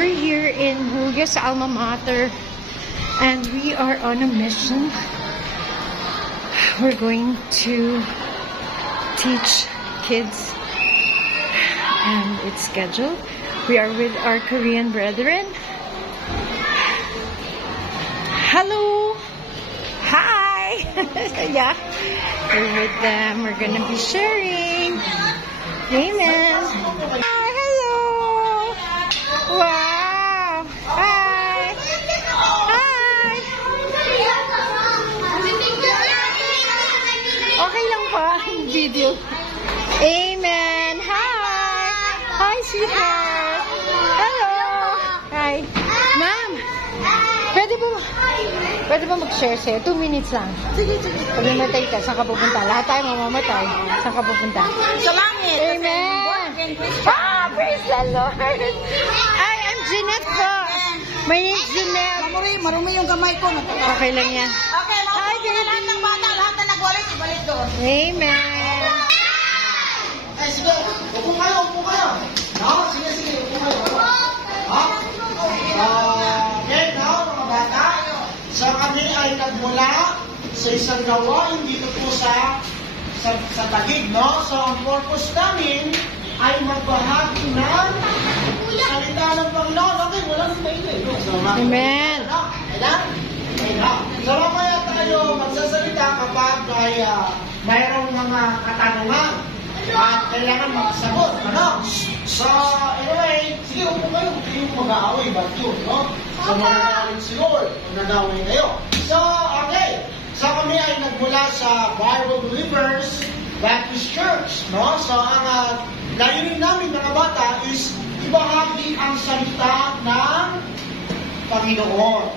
We're here in Hugas Alma Mater, and we are on a mission. We're going to teach kids, and it's scheduled. We are with our Korean brethren. Hello! Hi! Yeah, we're with them. We're gonna be sharing. Amen. Hi, hello! Wow! Hi! Hi! Okay lang pa ang video. Amen! Hi! Hi, sweetheart! Hello! Hi! Ma'am! Pwede ba mag-share sa'yo? 2 minutes lang. Sige, sige. Pag namatay ka, saan ka pupunta? Lahat tayo mamamatay. Saan ka pupunta? Sa langit. Amen! Praise the Lord! Ay, I'm Jeanette po. My name's Jeanette. Marumi yung kamay ko. Okay lang yan. Okay, Hi, mga lahat ng bata, lahat na nagwalis, ibalik doon. Amen! Eh, sige, upo kayo. No? Sige, upo kayo. Ha? Okay, no, mga bata. So, kami ay nagmula sa isang gawain dito po sa Taguig, no? So, ang purpose namin ay magbahagi ng salita ng Panginoon. Okay, walang maingay, no? So, Amen. So, mamaya tayo magsasalita kapag ay mayroong mga katanungan at kailangan makasagot, ano? So, anyway, sige, upo kayo. Huwag kayong mag-aaway, ba't yun, no? So, mananawin si Lord kung nagawin kayo. So, okay. So, kami ay nagmula sa Bible Believers Baptist Church, no? So, ang layunin namin mga bata is ibahagi ang salita ng Panginoon.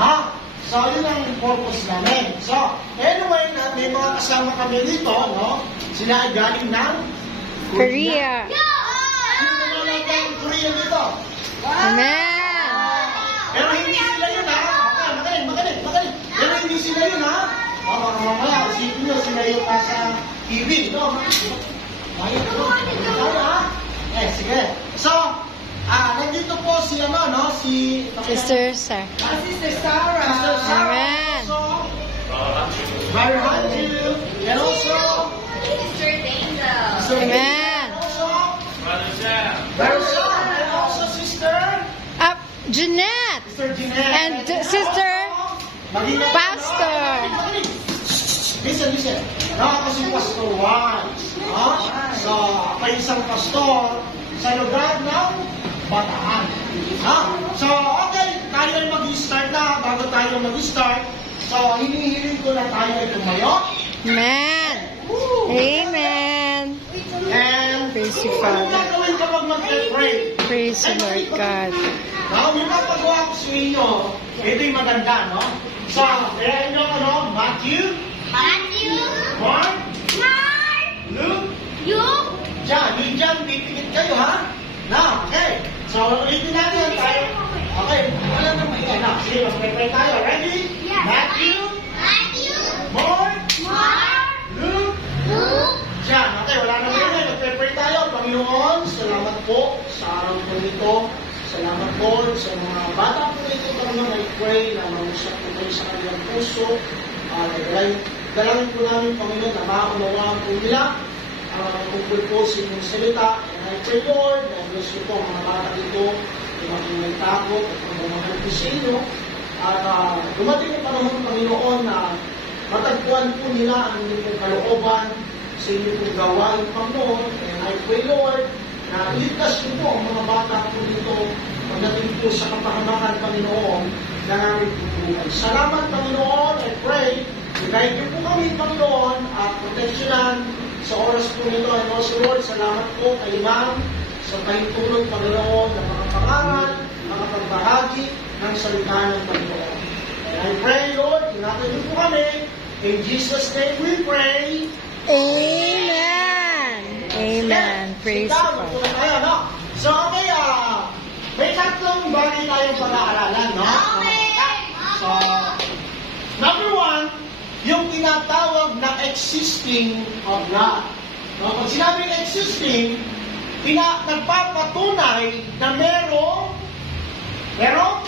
Ha? So, yun ang purpose namin. So, anyway, may mga kasama kami dito, no? Sila ay galing ng Korea. Sino na natin Korea dito? Amen! Pero hindi sila yun, ha? Okay, magaling. Pero hindi sila yun, ha? Baka mamaya, isipin nyo, sila yung nasa TV, no? Ayun, no? Ha? Eh, sige. So, nandito po si, Sister Sarah. Sister Sarah. Amen. So, Brother Hanju, and also, Sister Angel. Sister Amen. Also, Brother Sam, and also Sister Jeanette. Sister Jeanette. And Sister Pastor. Listen. Ako si Pastor Wise. So, ako isang pastor sa lugar ng Bataan. So, okay, tayo ay mag-start na. Bago tayo mag-start, so, hinihiling ko na tayo ay tumayo. Amen. Amen. And, Praise you, ano Father. gagawin kapag mag-pray? Praise you, Lord God. Yung kapagawa ko sa inyo, ito'y maganda, no? So, kaya inyo, Matthew, Mark, Luke, Diyan, pipikit kayo, ha? Na, okay. So, ulitin natin tayo. Okay, wala na maingay na. Sige, mag-pray tayo. Ready? Matthew, Mark, Luke, Diyan. Okay, wala na maingay. Mag-pray tayo. Panginoon, salamat po sa araw po nito. Salamat po sa mga bata po nito. Panginoon, I pray na mausap po kayo sa kanilang puso. Dalangin po namin, Panginoon, na maunawaan po nila tungkol po sa inyong salita. And I pray, Lord, na bless ko po ang mga bata dito, yung maging nagtakot at magmamahal po sa inyo. At dumating ang panahon, Panginoon, na matagpuan po nila ang inyong kalooban sa inyong gawain, Panginoon. And I pray, Lord, na iligtas niyo po ang mga bata po dito pagdating po sa kapahamakan, Panginoon, na namin tutunan. Salamat, Panginoon. I pray, i-guide niyo po kami, Panginoon, at proteksyonan sa oras po nito. And also, Lord, salamat po kay Ma'am sa pahintulong, Panginoon, ng mga pangaral, mga pagbahagi ng salita ng Panginoon. And I pray, Lord, ingatan niyo po kami. In Jesus' name we pray. Amen. Amen. Praise you, Father. So, okay, may tatlong bagay tayong pag-aaralan, no? So, number 1, yung tinatawag na existing of God. No? Pag sinabing existing, nagpapatunay na merong Merong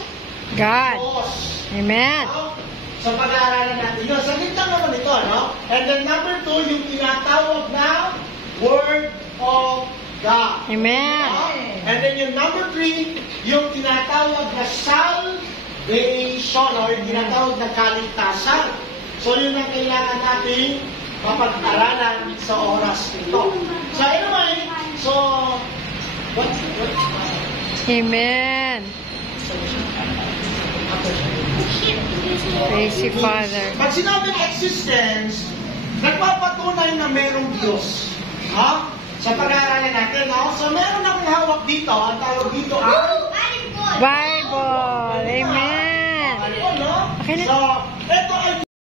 God. Diyos. Amen. No? So pag-aaralan natin yun. Saglit lang naman ito, no? And then number 2, yung tinatawag na Word of God. Amen. No? And then yung number 3, yung tinatawag na salvation or yung tinatawag na kaligtasan. So yun ang kailangan natin mapag-aralan sa oras nito. So anyway, so what? Amen. Praise you, Father. Pag sinabing existence, nagpapatunay na merong Diyos. Ha? Sa pag-aaralan natin, no? So meron akong hawak dito. Ang tawag dito ay Bible. Amen. Bible, no? Okay na. So, ito ay